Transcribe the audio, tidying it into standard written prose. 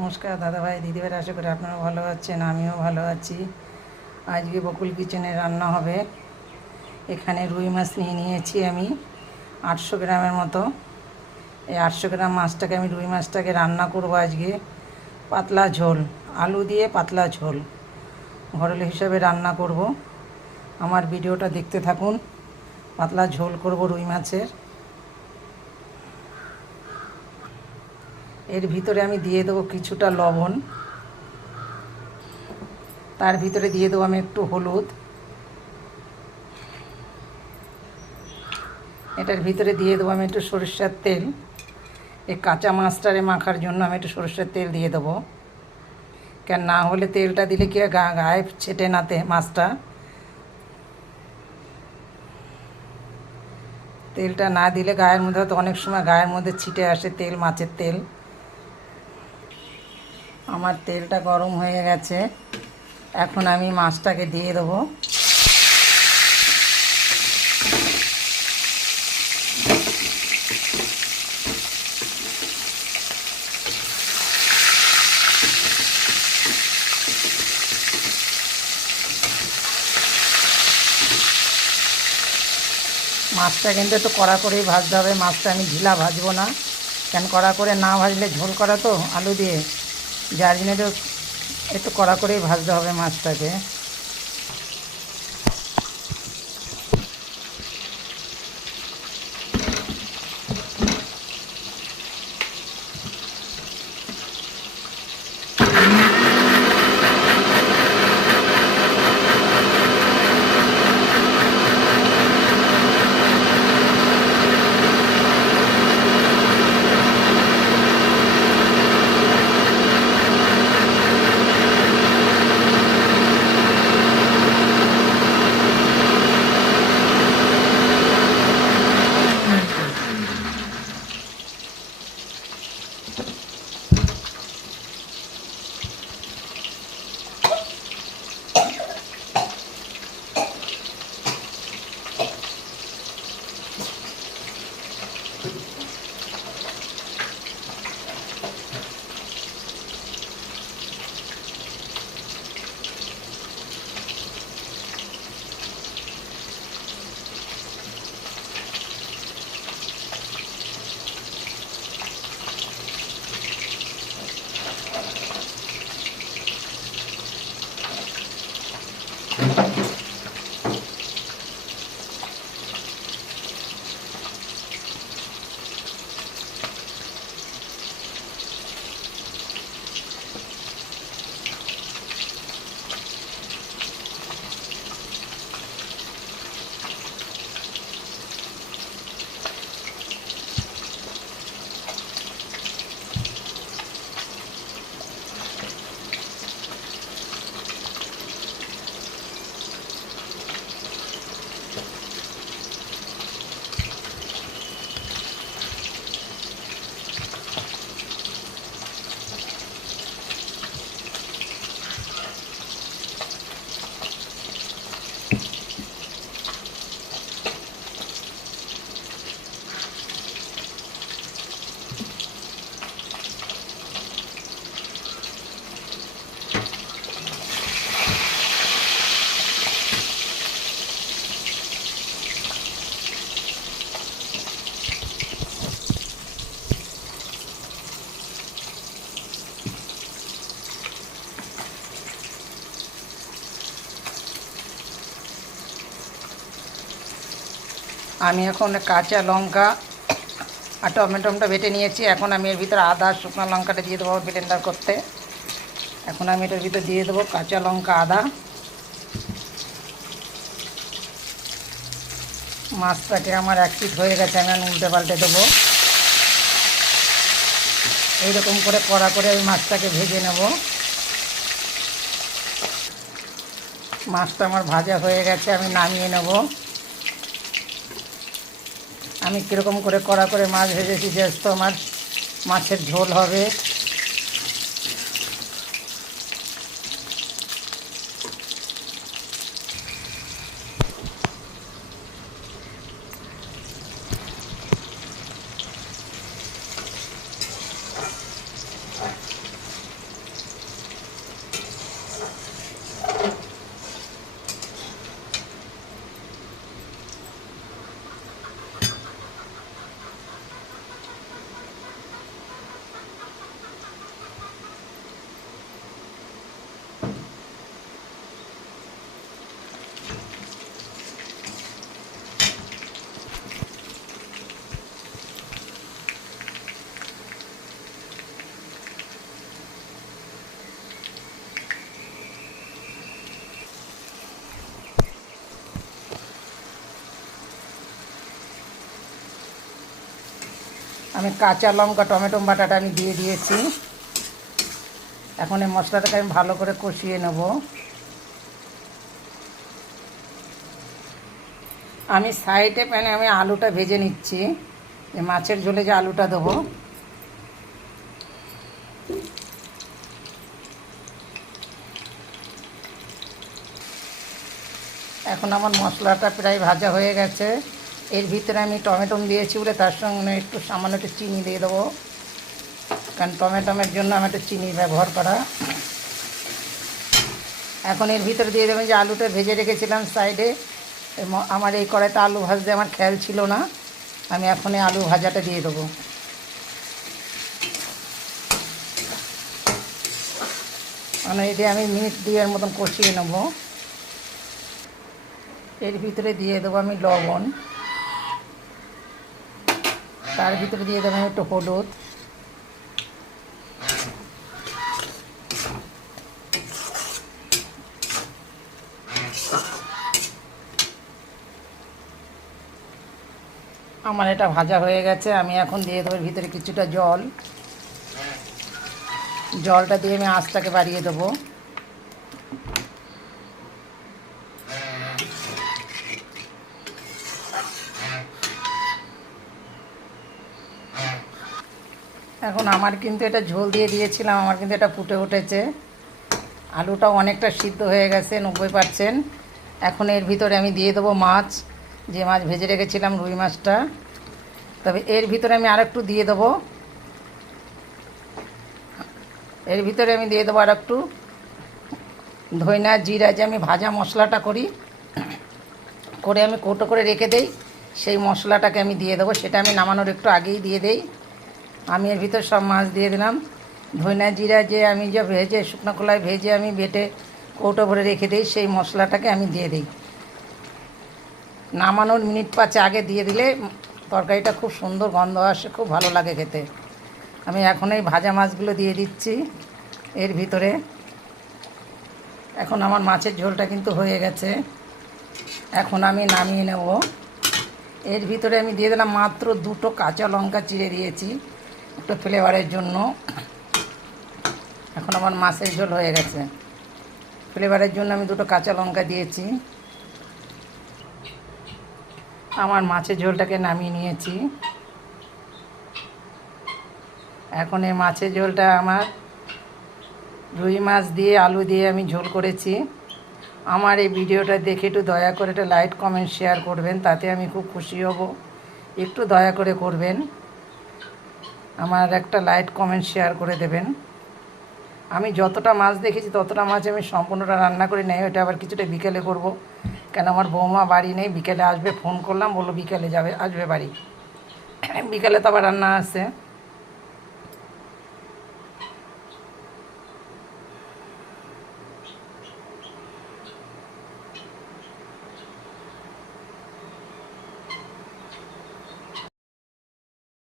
নমস্কার দাদাভাই দিদিভাই, আশা করি আপনারা ভালো আছেন, আমিও ভালো আছি। আজকে বকুল কিচেনে রান্না হবে। এখানে রুই মাছ নিয়ে নিয়েছি আমি 800 গ্রামের মতো। এই 800 গ্রাম মাছটাকে আমি রুই মাছটাকে রান্না করব আজকে পাতলা ঝোল, আলু দিয়ে পাতলা ঝোল ঘরোয়া হিসাবে রান্না করব। আমার ভিডিওটা দেখতে থাকুন। পাতলা ঝোল করব রুই মাছের। এর ভিতরে আমি দিয়ে দেবো কিছুটা লবণ, তার ভিতরে দিয়ে দেবো আমি একটু হলুদ, এটার ভিতরে দিয়ে দেবো আমি একটু সরিষার তেল। এই কাঁচা মাছটারে মাখার জন্য আমি একটু সরিষার তেল দিয়ে দেবো, কেন না হলে তেলটা দিলে কি গায়ে ছেটে নাতে মাছটা। তেলটা না দিলে গায়ের মধ্যে হয়তো অনেক সময় গায়ের মধ্যে ছিটে আসে তেল, মাছের তেল। আমার তেলটা গরম হয়ে গেছে, এখন আমি মাছটাকে দিয়ে দেবো। মাছটা কিন্তু একটু কড়া করেই ভাজতে হবে। মাছটা আমি ঢিলা ভাজবো না, কেন কড়া করে না ভাজলে ঝোল করা তো আলু দিয়ে, যার জন্য একটু কড়া করেই ভাজতে হবে মাছটাকে। আমি এখন কাঁচা লঙ্কা আর টমেটোটা বেটে নিয়েছি। এখন আমি এর ভিতরে আদা, শুকনো লঙ্কাটা দিয়ে দেবো ব্লেন্ডার করতে। এখন আমি এটার ভিতরে দিয়ে দেবো কাঁচা লঙ্কা, আদা। মাছটাকে আমার 1 পিঠ হয়ে গেছে, আমি উল্টে পাল্টে দেবো। এইরকম করে কড়া করে আমি মাছটাকে ভেজে নেব। মাছটা আমার ভাজা হয়ে গেছে, আমি নামিয়ে নেব। আমি কীরকম করে কড়া করে মাছ ভেজেছি, জাস্ট আমার মাছের ঝোল হবে। আমি কাঁচা লঙ্কা টমেটো বাটাটা আমি দিয়ে দিয়েছি। এখন এই মশলাটাকে আমি ভালো করে কষিয়ে নেব। আমি সাইডে প্যানে আমি আলুটা ভেজে নিচ্ছি, যে মাছের ঝোলে যে আলুটা দেবো। এখন আমার মশলাটা প্রায় ভাজা হয়ে গেছে। এর ভিতরে আমি টমেটো দিয়েছি বলে তার সঙ্গে একটু সামান্য একটু চিনি দিয়ে দেবো, কারণ টমেটোমের জন্য আমি একটু চিনি ব্যবহার করা। এখন এর ভিতরে দিয়ে দেবেন যে আলুটা ভেজে রেখেছিলাম সাইডে। আমার এই কড়াইতে আলু ভাজতে আমার খেয়াল ছিল না, আমি এখন এই আলু ভাজাটা দিয়ে দেবো। মানে এটা আমি মিনিট 2 মতন কষিয়ে নেব। এর ভিতরে দিয়ে দেবো আমি লবণ, তার ভিতরে দিয়ে দেবো একটু হলুদ, আমার এটা ভাজা হয়ে গেছে। আমি এখন দিয়ে দেবো ভিতরে কিছুটা জল। জলটা দিয়ে আমি আঁচটাকে বাড়িয়ে দেবো। এখন আমার কিন্তু এটা ঝোল দিয়ে দিয়েছিলাম, আমার কিন্তু এটা ফুটে উঠেছে। আলুটাও অনেকটা সিদ্ধ হয়ে গেছে 90%। এখন এর ভিতরে আমি দিয়ে দেবো মাছ, যে মাছ ভেজে রেখেছিলাম রুই মাছটা। তবে এর ভিতরে আমি আরেকটু দিয়ে দেবো, এর ভিতরে আমি দিয়ে দেবো আরেকটু ধইনা জিরা, যে আমি ভাজা মশলাটা করে আমি কৌটো করে রেখে দেই, সেই মশলাটাকে আমি দিয়ে দেবো। সেটা আমি নামানোর একটু আগেই দিয়ে দেই। আমি এর ভিতর সব মাছ দিয়ে দিলাম। ধইনা জিরা যে আমি যে ভেজে শুকনো কলায় ভেজে আমি বেটে কৌটো ভরে রেখে দিই, সেই মশলাটাকে আমি দিয়ে দিই। নামানোর মিনিট 5 আগে দিয়ে দিলে তরকারিটা খুব সুন্দর গন্ধ আসে, খুব ভালো লাগে খেতে। আমি এখন এই ভাজা মাছগুলো দিয়ে দিচ্ছি এর ভিতরে। এখন আমার মাছের ঝোলটা কিন্তু হয়ে গেছে, এখন আমি নামিয়ে নেব। এর ভিতরে আমি দিয়ে দিলাম মাত্র 2টো কাঁচা লঙ্কা চিড়ে দিয়েছি একটু ফ্লেভারের জন্য। এখন আমার মাছের ঝোল হয়ে গেছে, ফ্লেভারের জন্য আমি 2টো কাঁচা লঙ্কা দিয়েছি। আমার মাছের ঝোলটাকে নামিয়ে নিয়েছি। এখন এই মাছের ঝোলটা আমার রুই মাছ দিয়ে আলু দিয়ে আমি ঝোল করেছি। আমার এই ভিডিওটা দেখে একটু দয়া করে একটা লাইক কমেন্ট শেয়ার করবেন, তাতে আমি খুব খুশি হব। একটু দয়া করে করবেন, আমার একটা লাইক কমেন্ট শেয়ার করে দেবেন। আমি যতটা মাছ দেখেছি ততটা মাছ আমি সম্পূর্ণটা রান্না করে নেই, ওটা আবার কিছুটা বিকেলে করব, কেন আমার বৌমা বাড়ি নেই, বিকেলে আসবে। ফোন করলাম, বললো বিকেলে আসবে বাড়ি, বিকেলে তো আবার রান্না আছে।